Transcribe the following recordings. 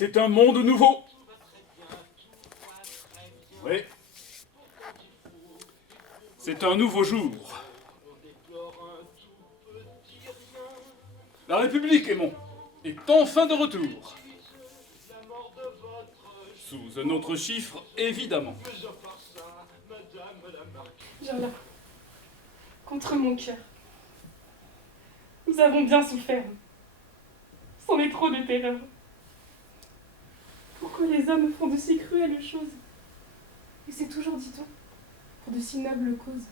C'est un monde nouveau. Oui. C'est un nouveau jour. La République, Aimon, est enfin de retour. Sous un autre chiffre, évidemment. Viens là, contre mon cœur. Nous avons bien souffert. C'en est trop de terreur. Pourquoi les hommes font de si cruelles choses? Et c'est toujours, dit-on, pour de si nobles causes.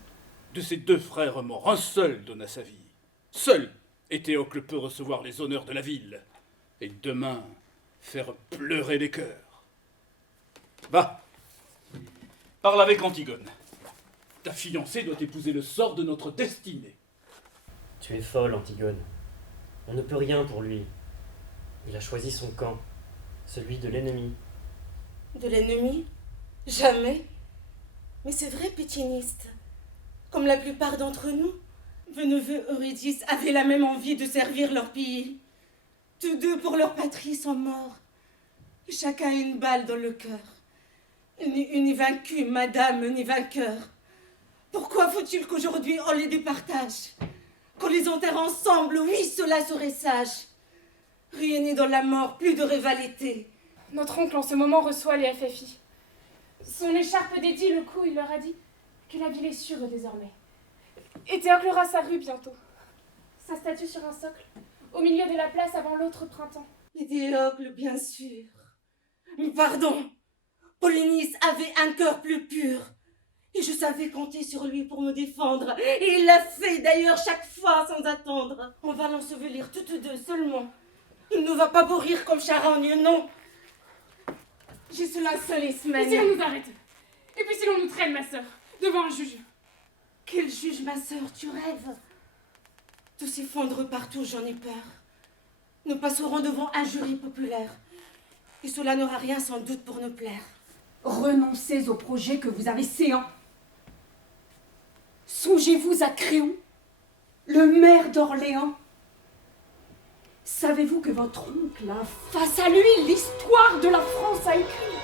De ces deux frères morts, un seul donna sa vie. Seul Éthéocle peut recevoir les honneurs de la ville, et demain faire pleurer les cœurs. Va, parle avec Antigone. Ta fiancée doit épouser le sort de notre destinée. Tu es folle, Antigone. On ne peut rien pour lui. Il a choisi son camp, celui de l'ennemi. De l'ennemi? Jamais. Mais c'est vrai, pétiniste. Comme la plupart d'entre nous, vos neveux Eurydice avaient la même envie de servir leur pays. Tous deux pour leur patrie sont morts. Chacun a une balle dans le cœur. Ni vaincu, madame, ni vainqueur. Pourquoi faut-il qu'aujourd'hui on les départage? Qu'on les enterre ensemble, oui, cela serait sage. Ruinés dans la mort, plus de rivalité. Notre oncle en ce moment reçoit les FFI. Son écharpe dédie le coup, il leur a dit que la ville est sûre désormais. Et Théocle aura sa rue bientôt. Sa statue sur un socle, au milieu de la place avant l'autre printemps. Les Théocle, bien sûr. Mais pardon, Polynice avait un cœur plus pur. Et je savais compter sur lui pour me défendre. Et il l'a fait d'ailleurs chaque fois sans attendre. On va l'ensevelir toutes deux seulement. Il ne va pas mourir comme charogne, non. J'ai cela seul et semaine. Et si l'on nous arrête? Et puis si l'on nous traîne, ma sœur, devant un juge? Quel juge, ma sœur, tu rêves? Tout s'effondre partout, j'en ai peur. Nous passerons devant un jury populaire. Et cela n'aura rien sans doute pour nous plaire. Renoncez au projet que vous avez séant. Songez-vous à Créon, le maire d'Orléans. Savez-vous que votre oncle a face à lui l'histoire de la France à écrire?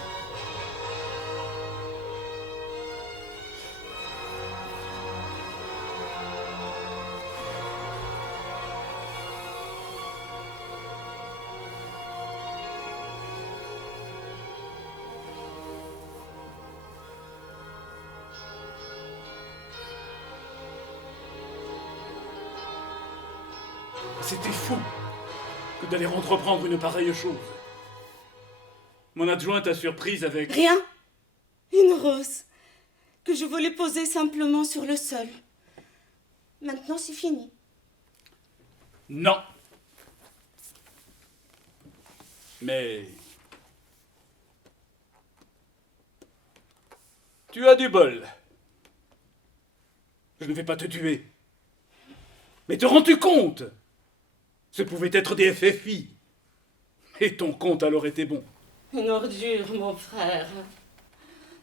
C'était fou que d'aller entreprendre une pareille chose. Mon adjointe a surprise avec... Rien. Une rose que je voulais poser simplement sur le sol. Maintenant, c'est fini. Non. Mais... tu as du bol. Je ne vais pas te tuer. Mais te rends-tu compte? Ce pouvait être des FFI. Et ton compte alors était bon. Une ordure, mon frère.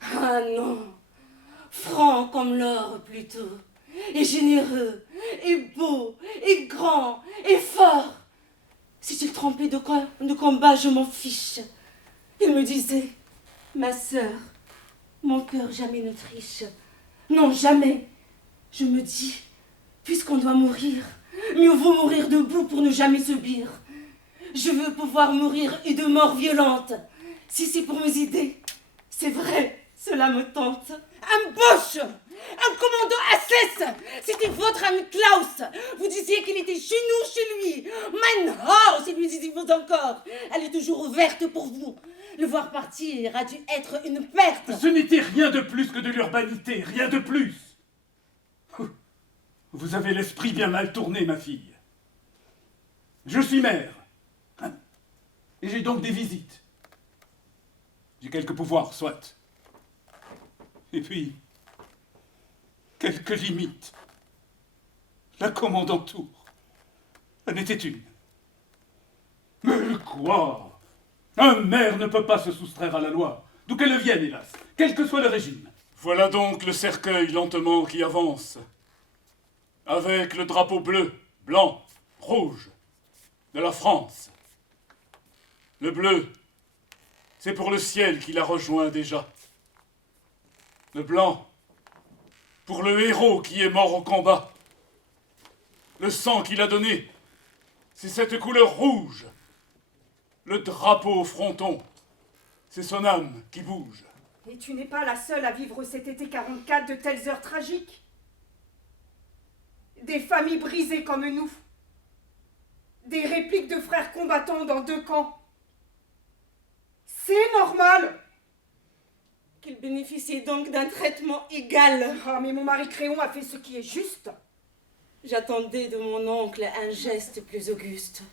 Ah non. Franc comme l'or, plutôt. Et généreux, et beau, et grand, et fort. Si-t-il trompé de combat, je m'en fiche. Il me disait, ma sœur, mon cœur jamais ne triche. Non, jamais. Je me dis, puisqu'on doit mourir, mieux vaut mourir debout pour ne jamais subir. Je veux pouvoir mourir et de mort violente. Si c'est pour mes idées, c'est vrai, cela me tente. Un Bosch, un commando SS, c'était votre ami Klaus. Vous disiez qu'il était chez nous, chez lui. Mein Haus, il lui disiez-vous encore. Elle est toujours ouverte pour vous. Le voir partir a dû être une perte. Ce n'était rien de plus que de l'urbanité, rien de plus. Vous avez l'esprit bien mal tourné, ma fille. Je suis maire. Et j'ai donc des visites. J'ai quelques pouvoirs, soit. Et puis, quelques limites. La commandanture en était une. Mais quoi? Un maire ne peut pas se soustraire à la loi, d'où qu'elle vienne, hélas, quel que soit le régime. Voilà donc le cercueil lentement qui avance, avec le drapeau bleu, blanc, rouge de la France. Le bleu c'est pour le ciel qu'il a rejoint déjà. Le blanc, pour le héros qui est mort au combat. Le sang qu'il a donné, c'est cette couleur rouge. Le drapeau au fronton, c'est son âme qui bouge. Et tu n'es pas la seule à vivre cet été 44 de telles heures tragiques. Des familles brisées comme nous. Des répliques de frères combattants dans 2 camps. C'est normal. Qu'il bénéficie donc d'un traitement égal. Ah, mais mon mari Créon a fait ce qui est juste. J'attendais de mon oncle un geste plus auguste.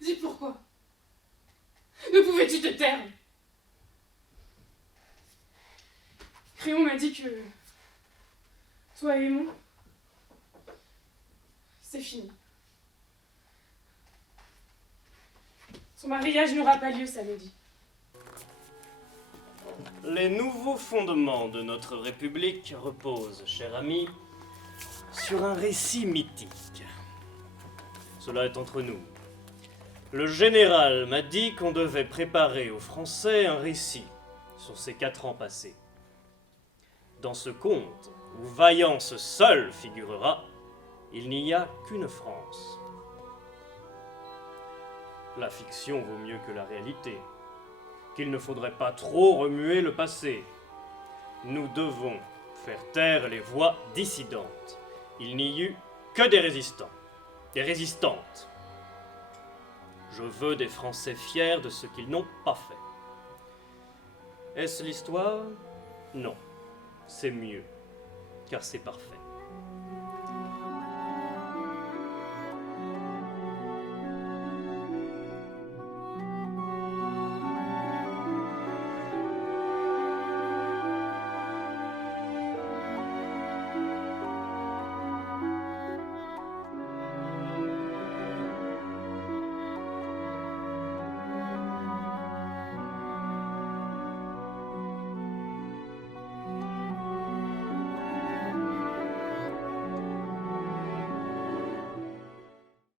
Dis pourquoi. Ne pouvais-tu te taire? Créon m'a dit que toi et moi, c'est fini. Son mariage n'aura pas lieu samedi. Les nouveaux fondements de notre République reposent, cher ami, sur un récit mythique. Cela est entre nous. Le général m'a dit qu'on devait préparer aux Français un récit sur ces 4 ans passés. Dans ce conte, où Vaillance seul figurera, il n'y a qu'une France. La fiction vaut mieux que la réalité, qu'il ne faudrait pas trop remuer le passé. Nous devons faire taire les voix dissidentes. Il n'y eut que des résistants, des résistantes. Je veux des Français fiers de ce qu'ils n'ont pas fait. Est-ce l'histoire? Non, c'est mieux, car c'est parfait.